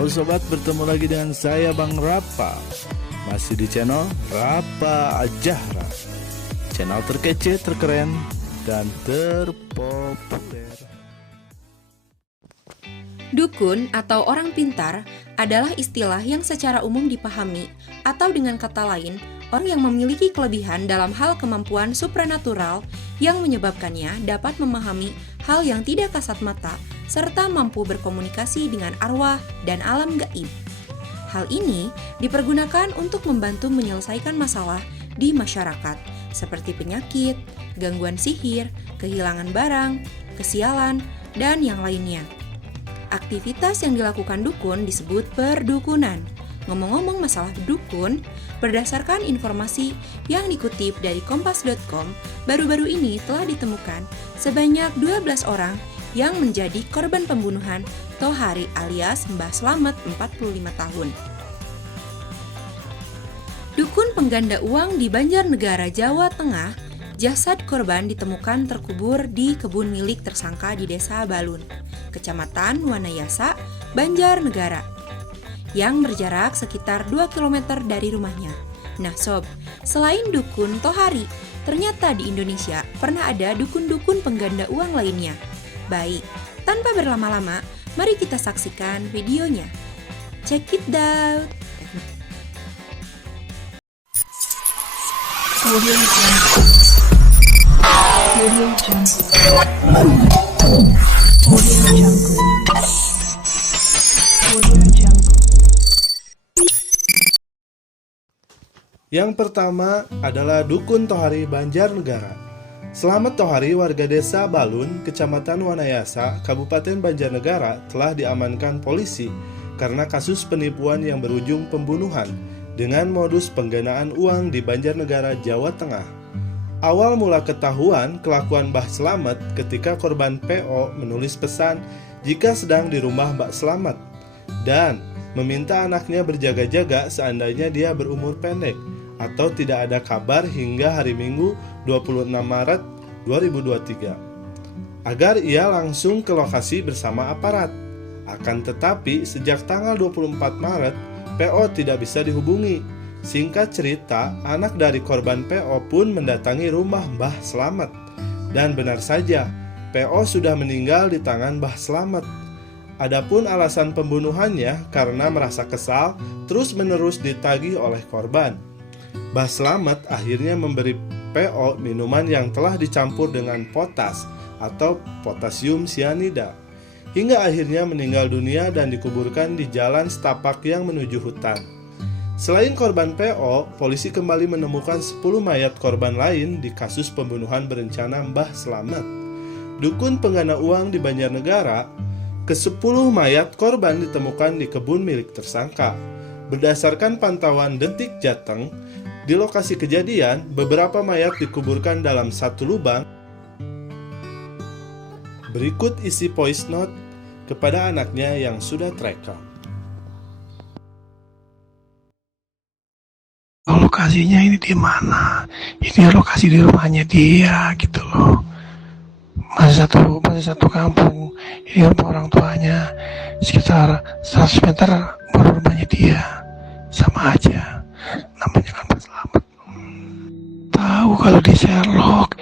Halo sobat, bertemu lagi dengan saya Bang Rapa. Masih di channel Rapa Ajahra, channel terkece, terkeren, dan terpopuler. Dukun atau orang pintar adalah istilah yang secara umum dipahami, atau dengan kata lain, orang yang memiliki kelebihan dalam hal kemampuan supranatural yang menyebabkannya dapat memahami hal yang tidak kasat mata, serta mampu berkomunikasi dengan arwah dan alam gaib. Hal ini dipergunakan untuk membantu menyelesaikan masalah di masyarakat, seperti penyakit, gangguan sihir, kehilangan barang, kesialan, dan yang lainnya. Aktivitas yang dilakukan dukun disebut perdukunan. Ngomong-ngomong masalah dukun, berdasarkan informasi yang dikutip dari kompas.com, baru-baru ini telah ditemukan sebanyak 12 orang yang menjadi korban pembunuhan Tohari alias Mbah Slamet 45 tahun. Dukun pengganda uang di Banjarnegara, Jawa Tengah, jasad korban ditemukan terkubur di kebun milik tersangka di Desa Balun, Kecamatan Wanayasa, Banjarnegara, yang berjarak sekitar 2 km dari rumahnya. Nah sob, selain dukun Tohari, ternyata di Indonesia pernah ada dukun-dukun pengganda uang lainnya. Baik, tanpa berlama-lama, mari kita saksikan videonya. Check it out! Yang pertama adalah Dukun Tohari Banjarnegara. Slamet Tohari, warga desa Balun, Kecamatan Wanayasa, Kabupaten Banjarnegara, telah diamankan polisi karena kasus penipuan yang berujung pembunuhan dengan modus penggandaan uang di Banjarnegara, Jawa Tengah. Awal mula ketahuan kelakuan Mbah Slamet ketika korban PO menulis pesan jika sedang di rumah Mbak Slamet dan meminta anaknya berjaga-jaga seandainya dia berumur pendek atau tidak ada kabar hingga hari Minggu 26 Maret 2023 agar ia langsung ke lokasi bersama aparat. Akan tetapi sejak tanggal 24 Maret PO tidak bisa dihubungi. Singkat cerita, anak dari korban PO pun mendatangi rumah Mbah Slamet. Dan benar saja, PO sudah meninggal di tangan Mbah Slamet. Adapun alasan pembunuhannya karena merasa kesal terus-menerus ditagih oleh korban. Mbah Slamet akhirnya memberi PO minuman yang telah dicampur dengan potas atau potasium sianida, hingga akhirnya meninggal dunia dan dikuburkan di jalan setapak yang menuju hutan. Selain korban PO, polisi kembali menemukan 10 mayat korban lain di kasus pembunuhan berencana Mbah Slamet. Dukun pengganda uang di Banjarnegara, ke-10 mayat korban ditemukan di kebun milik tersangka. Berdasarkan pantauan Detik Jateng, di lokasi kejadian, beberapa mayat dikuburkan dalam satu lubang. Berikut isi voice note kepada anaknya yang sudah terekam. Lokasinya ini di mana? Ini lokasi di rumahnya dia gitu loh. Masih satu kampung. Ini orang tuanya sekitar 100 meter baru rumahnya dia. Sama aja. Namanya kan Pak Slamet. Tahu kalau di Sherlock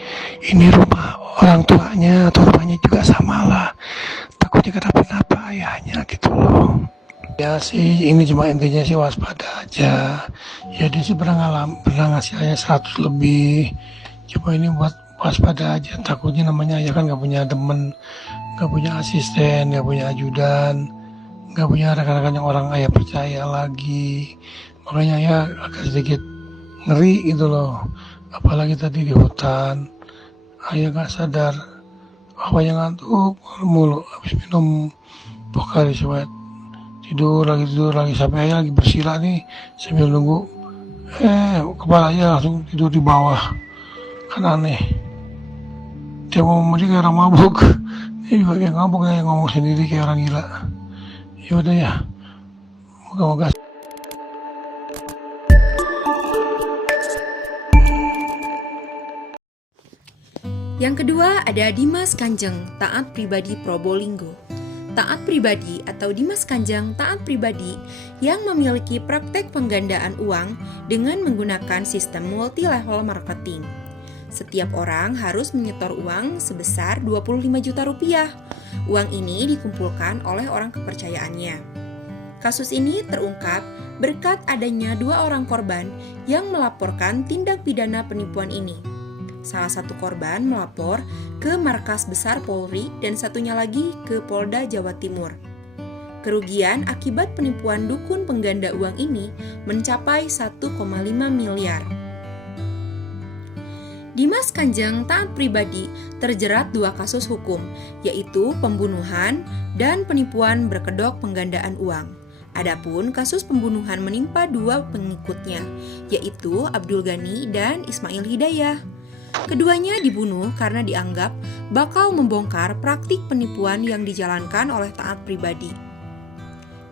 ini rumah orang tuanya atau rumahnya juga samalah. Takutnya kenapa-napa ayahnya gitu loh. Ya sih, ini cuma intinya sih waspada aja. Ya dia sih pernah ngasih ayah 100 lebih. Coba ini buat waspada aja. Takutnya namanya ayah kan gak punya temen, gak punya asisten, gak punya ajudan, gak punya rekan-rekan yang orang ayah percaya lagi. Makanya ayah agak sedikit ngeri gitu loh. Apalagi tadi di hutan, ayah gak sadar. Apanya ngantuk mulu, habis minum Pocari Sweat. Tidur lagi sampai ayah lagi bersila nih sambil nunggu kepala ayah langsung tidur di bawah. Kan aneh, dia ngomong dia kayak orang mabuk, dia juga kayak ngabuk, kayak ngomong sendiri kayak orang gila. Yaudah ya, moga-moga. Yang kedua ada Dimas Kanjeng, taat pribadi Probolinggo. taat pribadi atau Dimas Kanjeng taat pribadi yang memiliki praktek penggandaan uang dengan menggunakan sistem multi-level marketing. Setiap orang harus menyetor uang sebesar 25 juta rupiah. Uang ini dikumpulkan oleh orang kepercayaannya. Kasus ini terungkap berkat adanya 2 orang korban yang melaporkan tindak pidana penipuan ini. Salah satu korban melapor ke Markas Besar Polri dan satunya lagi ke Polda Jawa Timur. Kerugian akibat penipuan dukun pengganda uang ini mencapai 1,5 miliar. Dimas Kanjeng taat pribadi terjerat 2 kasus hukum, yaitu pembunuhan dan penipuan berkedok penggandaan uang. Adapun kasus pembunuhan menimpa 2 pengikutnya, yaitu Abdul Ghani dan Ismail Hidayah. Keduanya dibunuh karena dianggap bakal membongkar praktik penipuan yang dijalankan oleh taat pribadi.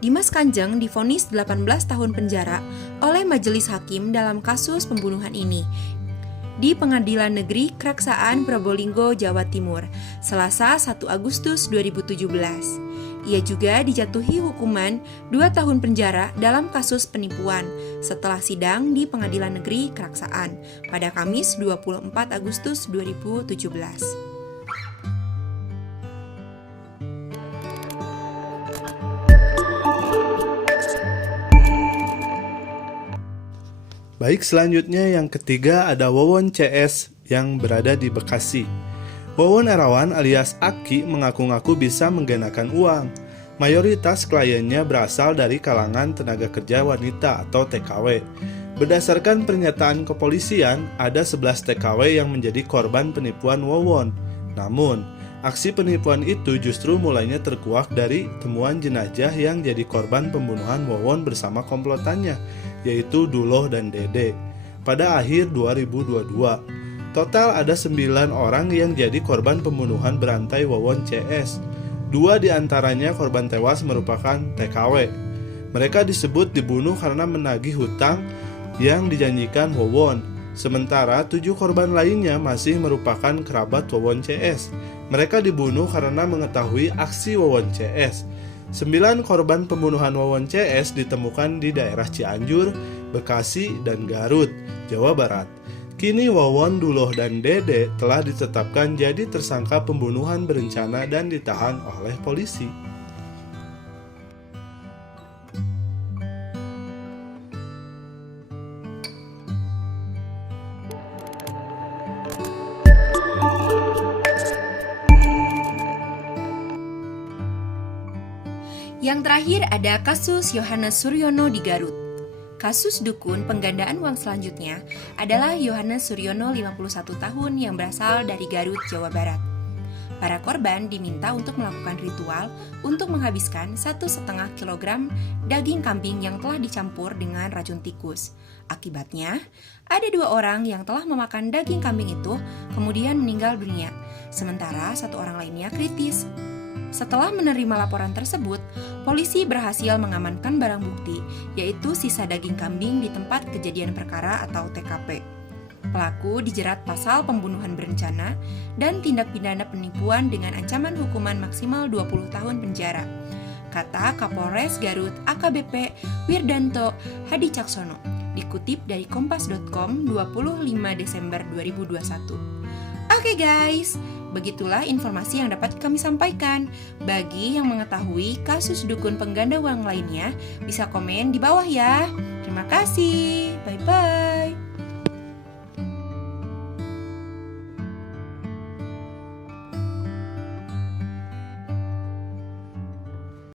Dimas Kanjeng divonis 18 tahun penjara oleh majelis hakim dalam kasus pembunuhan ini di Pengadilan Negeri Keraksaan Probolinggo, Jawa Timur, Selasa 1 Agustus 2017. Ia juga dijatuhi hukuman 2 tahun penjara dalam kasus penipuan setelah sidang di Pengadilan Negeri Keraksaan pada Kamis 24 Agustus 2017. Baik, selanjutnya yang ketiga ada Wawon CS yang berada di Bekasi. Wawon Erawan alias Aki mengaku-ngaku bisa menggandakan uang. Mayoritas kliennya berasal dari kalangan tenaga kerja wanita atau TKW. Berdasarkan pernyataan kepolisian, ada 11 TKW yang menjadi korban penipuan Wawon. Namun, aksi penipuan itu justru mulainya terkuak dari temuan jenazah yang jadi korban pembunuhan Wawon bersama komplotannya, yaitu Duloh dan Dede, pada akhir 2022. Total ada 9 orang yang jadi korban pembunuhan berantai Wawon CS. 2 diantaranya korban tewas merupakan TKW. Mereka disebut dibunuh karena menagih hutang yang dijanjikan Wawon. Sementara 7 korban lainnya masih merupakan kerabat Wawon CS. Mereka dibunuh karena mengetahui aksi Wawon CS. 9 korban pembunuhan Wawon CS ditemukan di daerah Cianjur, Bekasi, dan Garut, Jawa Barat. Kini Wawon, Duloh, dan Dede telah ditetapkan jadi tersangka pembunuhan berencana dan ditahan oleh polisi. Yang terakhir ada kasus Yohanes Suryono di Garut. Kasus dukun penggandaan uang selanjutnya adalah Yohanes Suryono 51 tahun yang berasal dari Garut, Jawa Barat. Para korban diminta untuk melakukan ritual untuk menghabiskan 1,5 kg daging kambing yang telah dicampur dengan racun tikus. Akibatnya, ada 2 orang yang telah memakan daging kambing itu kemudian meninggal dunia, sementara 1 orang lainnya kritis. Setelah menerima laporan tersebut, polisi berhasil mengamankan barang bukti, yaitu sisa daging kambing di tempat kejadian perkara atau TKP. Pelaku dijerat pasal pembunuhan berencana dan tindak pidana penipuan dengan ancaman hukuman maksimal 20 tahun penjara, kata Kapolres Garut AKBP Wirdanto Hadi Caksono, dikutip dari kompas.com 25 Desember 2021. Oke guys, begitulah informasi yang dapat kami sampaikan. Bagi yang mengetahui kasus dukun pengganda uang lainnya, bisa komen di bawah ya. Terima kasih, bye-bye.